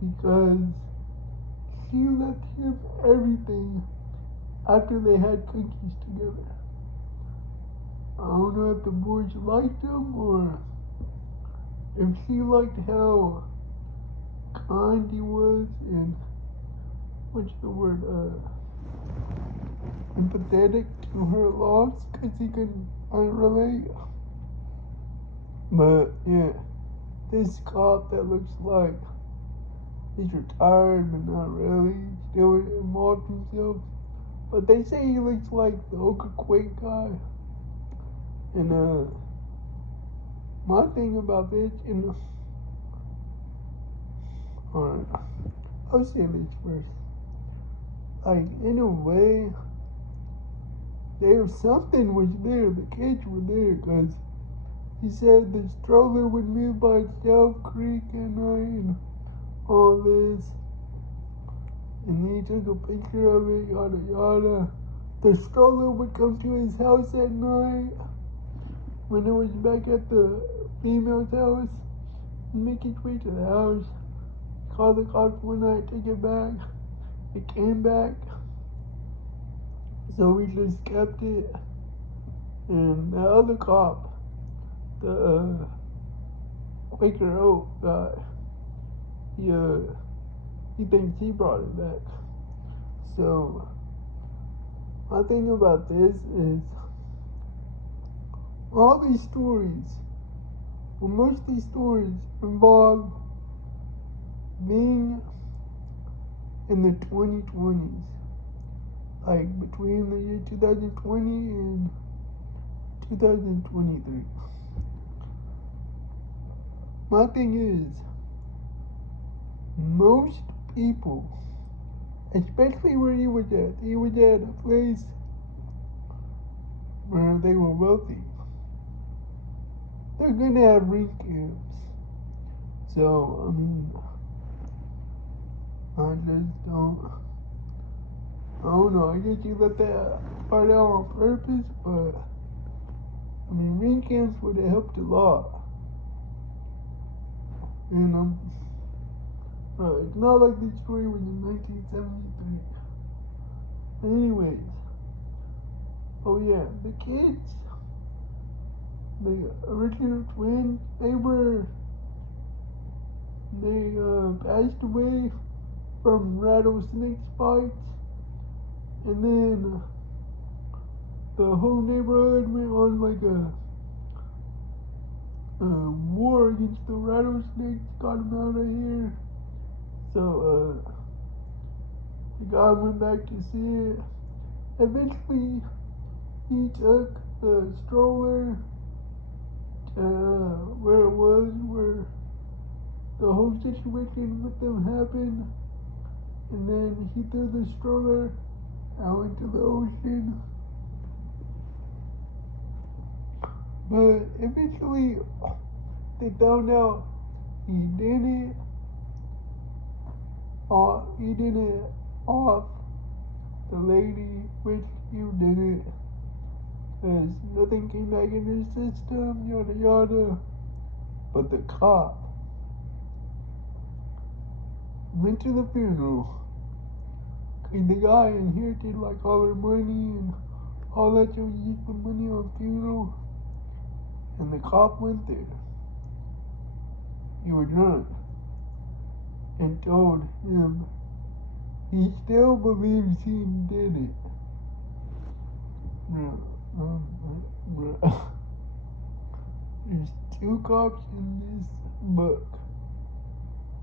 because she left him everything after they had cookies together. I don't know if the boys liked him or if she liked how kind he was and what's the word, empathetic to her loss because he can relate. But yeah, this cop that looks like he's retired but not really, still involved himself. But they say he looks like the Oka Quake guy. And my thing about this, alright, I'll say this first. Like, in a way, something was there. The kids were there because he said the stroller would move by itself, creak at night, and all this. And he took a picture of it, yada yada. The stroller would come to his house at night when it was back at the female's house and make its way to the house. Called the cops one night, take it back. It came back. So we just kept it. And the other cop, the Quaker Oak guy, he thinks he brought it back. So my thing about this is all these stories, well, most of these stories involve being in the 2020s, like between the year 2020 and 2023. My thing is, most people, especially where he was at a place where they were wealthy. They're gonna have ring camps. So, I just I don't know, I guess you let that part out on purpose, but, ring camps would have helped a lot. And, it's not like this story was in 1973. Anyways, oh yeah, the kids, the original twins, they passed away from rattlesnake bites, and then the whole neighborhood went on like a war against the rattlesnakes, got them out of here. So the guy went back to see it. Eventually, he took the stroller to where it was, where the whole situation with them happened, and then he threw the stroller out into the ocean. But eventually, they found out he did it off the lady, which you did it, because nothing came back in her system, yada yada. But the cop went to the funeral, because the guy inherited like all her money and all that, you use the money on funeral. And the cop went there. He was drunk. And told him he still believes he did it. There's two cops in this book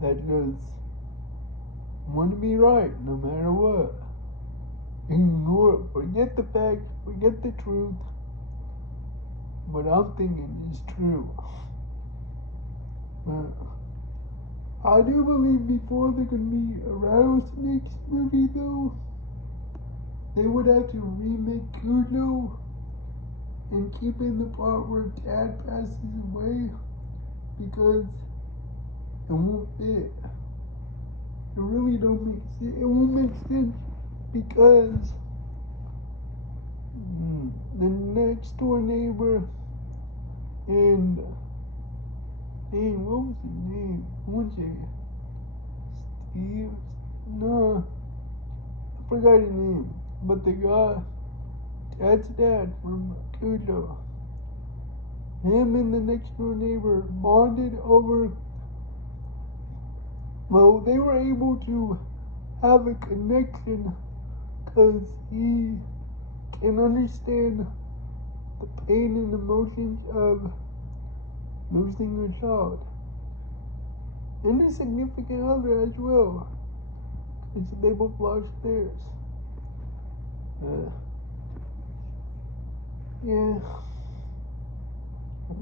that just want to be right no matter what. Ignore it. Forget the facts. Forget the truth. What I'm thinking is true. I do believe before there could be a Rattlesnakes movie, though, they would have to remake Cujo and keep in the part where Dad passes away, because it won't fit. It really don't make sense. It won't make sense because the next door neighbor and what was his name? One second. Steve? No, I forgot his name. But the guy, Dad's dad from Cujo, him and the next door neighbor bonded over. Well, they were able to have a connection because he can understand the pain and emotions of losing your child and a significant other as well, because they both lost theirs. Yeah,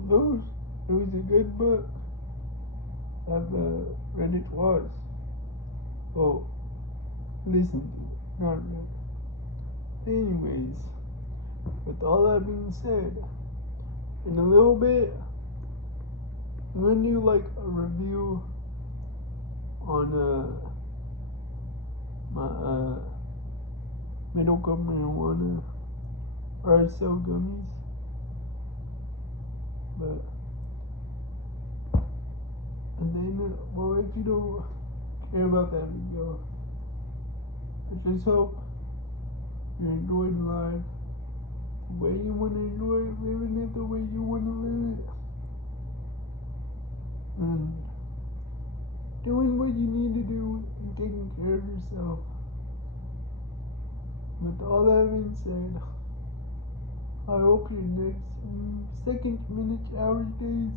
those. It was a good book. I've read it twice. Oh, listened to it, not read. Anyways, with all that being said, in a little bit, I'm gonna do like a review on my medical marijuana RSO gummies. But and then, well, if you don't care about that video, I just hope you're enjoying life the way you want to enjoy it, living it the way you want to live it, and doing what you need to do and taking care of yourself. With all that being said, I hope your next seconds, minutes, hours, days,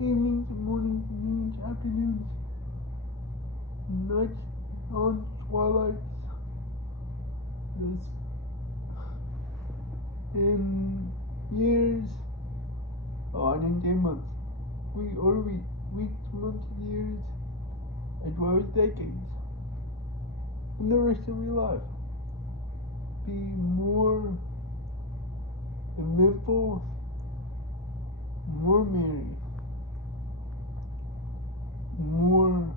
evenings, mornings, noons, afternoons, nights, dawns, twilights, this in years, I didn't say months, weeks, months, years, as well as decades, and the rest of your life be more eventful, more merry, more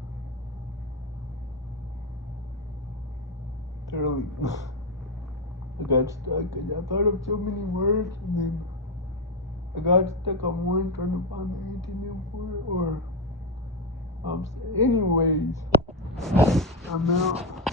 thrilling. I got stuck and I thought of so many words, and then I got stuck on one trying to find the antonym for it, or anyways, I'm out.